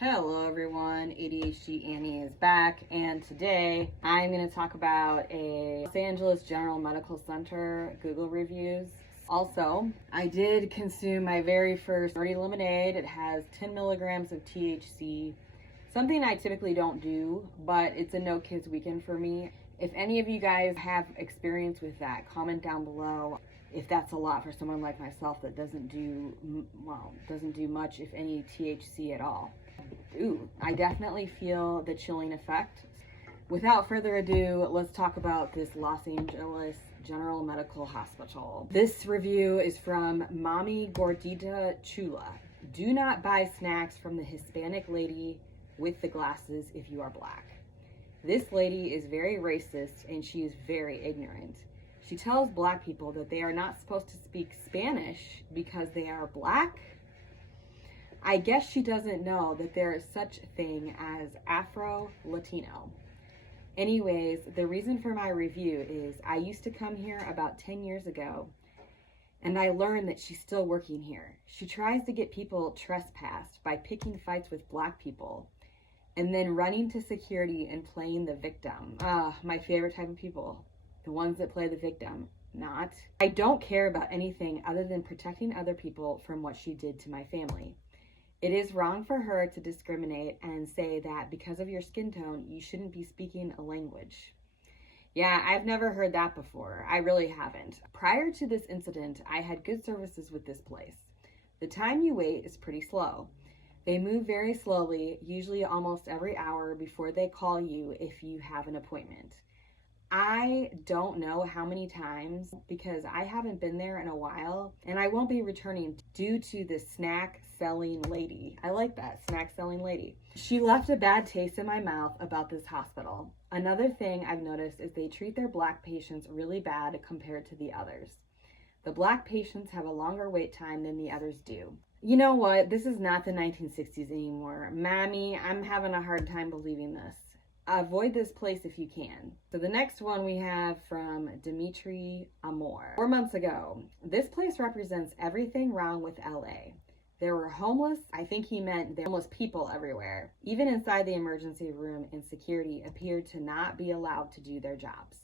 Hello everyone, ADHD Annie is back, and today I'm going to talk about a Los Angeles General Medical Center Google reviews. Also, I did consume my very first Dirty Lemonade. It has 10 milligrams of THC, something I typically don't do, but it's a no kids weekend for me. If any of you guys have experience with that, comment down below if that's a lot for someone like myself that doesn't do much, if any, THC at all. Ooh, I definitely feel the chilling effect. Without further ado, let's talk about this Los Angeles General Medical Hospital. This review is from Mommy Gordita Chula. Do not buy snacks from the Hispanic lady with the glasses if you are black. This lady is very racist and she is very ignorant. She tells black people that they are not supposed to speak Spanish because they are black. I guess she doesn't know that there is such a thing as Afro-Latino. Anyways, the reason for my review is I used to come here about 10 years ago, and I learned that she's still working here. She tries to get people trespassed by picking fights with black people and then running to security and playing the victim. My favorite type of people, the ones that play the victim. Not. I don't care about anything other than protecting other people from what she did to my family. It is wrong for her to discriminate and say that because of your skin tone, you shouldn't be speaking a language. Yeah, I've never heard that before. I really haven't. Prior to this incident, I had good services with this place. The time you wait is pretty slow. They move very slowly, usually almost every hour before they call you if you have an appointment. I don't know how many times because I haven't been there in a while and I won't be returning due to the snack selling lady. I like that, snack selling lady. She left a bad taste in my mouth about this hospital. Another thing I've noticed is they treat their black patients really bad compared to the others. The black patients have a longer wait time than the others do. You know what? This is not the 1960s anymore. Mammy, I'm having a hard time believing this. Avoid this place if you can. So the next one we have from Dimitri Amor. 4 months ago, this place represents everything wrong with LA. There were homeless, I think he meant there were homeless people everywhere. Even inside the emergency room, and security appeared to not be allowed to do their jobs.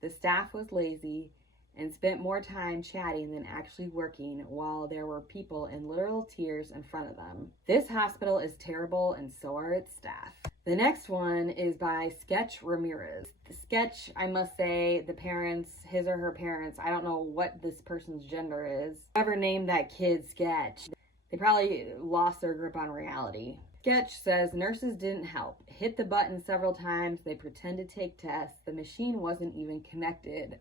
The staff was lazy and spent more time chatting than actually working while there were people in literal tears in front of them. This hospital is terrible and so are its staff. The next one is by Sketch Ramirez. The Sketch, I must say, the parents, his or her parents, I don't know what this person's gender is. Whoever named that kid Sketch, they probably lost their grip on reality. Sketch says nurses didn't help. Hit the button several times. They pretended to take tests. The machine wasn't even connected.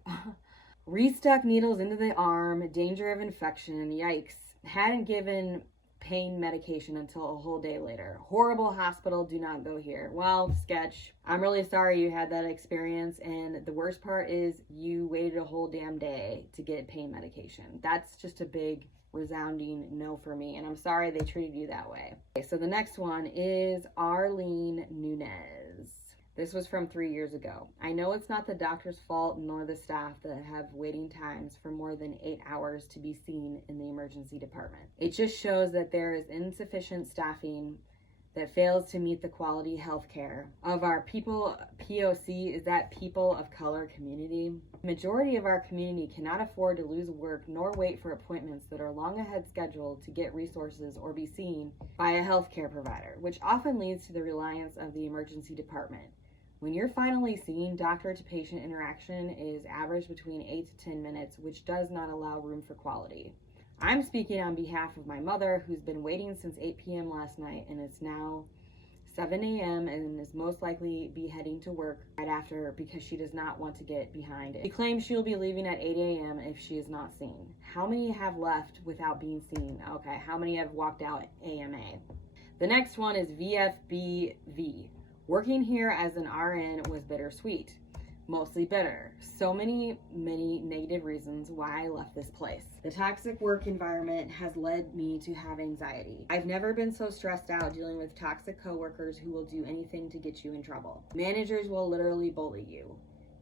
Restuck needles into the arm. Danger of infection. Yikes. Hadn't given pain medication until a whole day later. Horrible hospital, do not go here. Well, Sketch, I'm really sorry you had that experience, and the worst part is you waited a whole damn day to get pain medication. That's just a big resounding no for me, and I'm sorry they treated you that way. Okay, so the next one is Arlene Nunez. This was from 3 years ago. I know it's not the doctor's fault nor the staff that have waiting times for more than 8 hours to be seen in the emergency department. It just shows that there is insufficient staffing that fails to meet the quality health care of our people. POC is that people of color community. The majority of our community cannot afford to lose work nor wait for appointments that are long ahead scheduled to get resources or be seen by a healthcare provider, which often leads to the reliance of the emergency department. When you're finally seen, doctor to patient interaction is average between 8 to 10 minutes, which does not allow room for quality. I'm speaking on behalf of my mother, who's been waiting since 8 p.m. last night, and it's now 7 a.m. and is most likely be heading to work right after because she does not want to get behind it. She claims she will be leaving at 8 a.m. if she is not seen. How many have left without being seen? Okay, how many have walked out AMA? The next one is VFBV. Working here as an RN was bittersweet, mostly bitter. So many negative reasons why I left this place. The toxic work environment has led me to have anxiety. I've never been so stressed out dealing with toxic coworkers who will do anything to get you in trouble. Managers will literally bully you.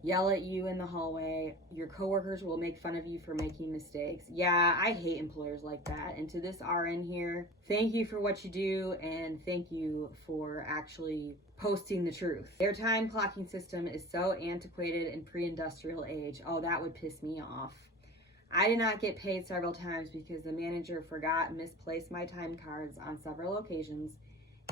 yell at you in the hallway. Your coworkers will make fun of you for making mistakes. Yeah, I hate employers like that. And to this RN here, thank you for what you do, and thank you for actually posting the truth. Their time clocking system is so antiquated and pre-industrial age. Oh, that would piss me off. I did not get paid several times because the manager forgot and misplaced my time cards on several occasions.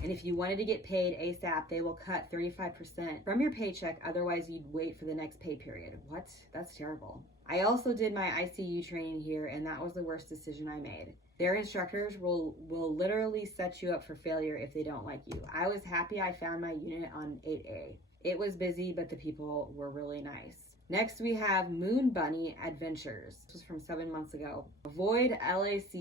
And if you wanted to get paid ASAP, they will cut 35% from your paycheck. Otherwise, you'd wait for the next pay period. What? That's terrible. I also did my ICU training here, and that was the worst decision I made. Their instructors will literally set you up for failure if they don't like you. I was happy I found my unit on 8A. It was busy, but the people were really nice. Next, we have Moon Bunny Adventures. This was from 7 months ago. Avoid LAC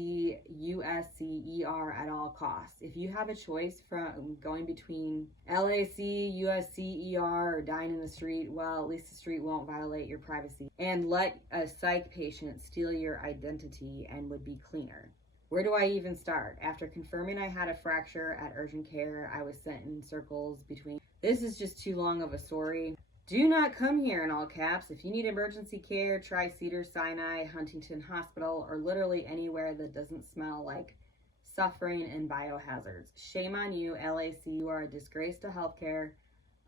USCER at all costs. If you have a choice from going between LAC USCER or dying in the street, well, at least the street won't violate your privacy and let a psych patient steal your identity and would be cleaner. Where do I even start? After confirming I had a fracture at urgent care, I was sent in circles between. This is just too long of a story. Do not come here in all caps. If you need emergency care, try Cedars-Sinai, Huntington Hospital, or literally anywhere that doesn't smell like suffering and biohazards. Shame on you, LAC. You are a disgrace to healthcare,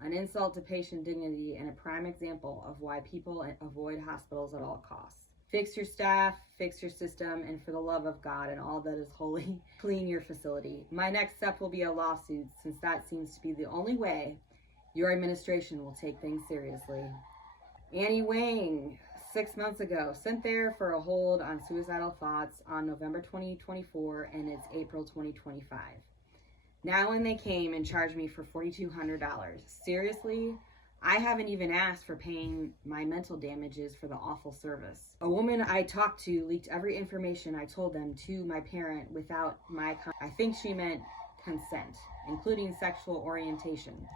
an insult to patient dignity, and a prime example of why people avoid hospitals at all costs. Fix your staff, fix your system, and for the love of God and all that is holy, clean your facility. My next step will be a lawsuit, since that seems to be the only way your administration will take things seriously. Annie Wang, 6 months ago, sent there for a hold on suicidal thoughts on November 2024, and it's April 2025. Now when they came and charged me for $4,200. Seriously? I haven't even asked for paying my mental damages for the awful service. A woman I talked to leaked every information I told them to my parent without my I think she meant consent, including sexual orientation.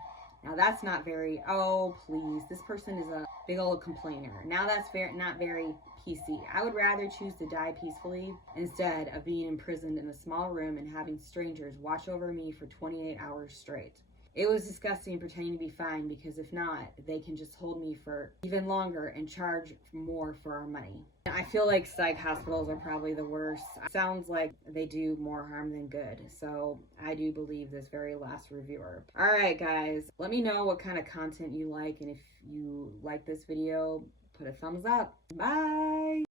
Now that's not very, oh please, this person is a big old complainer. Now that's not very PC. I would rather choose to die peacefully instead of being imprisoned in a small room and having strangers watch over me for 28 hours straight. It was disgusting pretending to be fine, because if not, they can just hold me for even longer and charge more for our money. I feel like psych hospitals are probably the worst. Sounds like they do more harm than good. So I do believe this very last reviewer. All right, guys, let me know what kind of content you like. And if you like this video, put a thumbs up. Bye.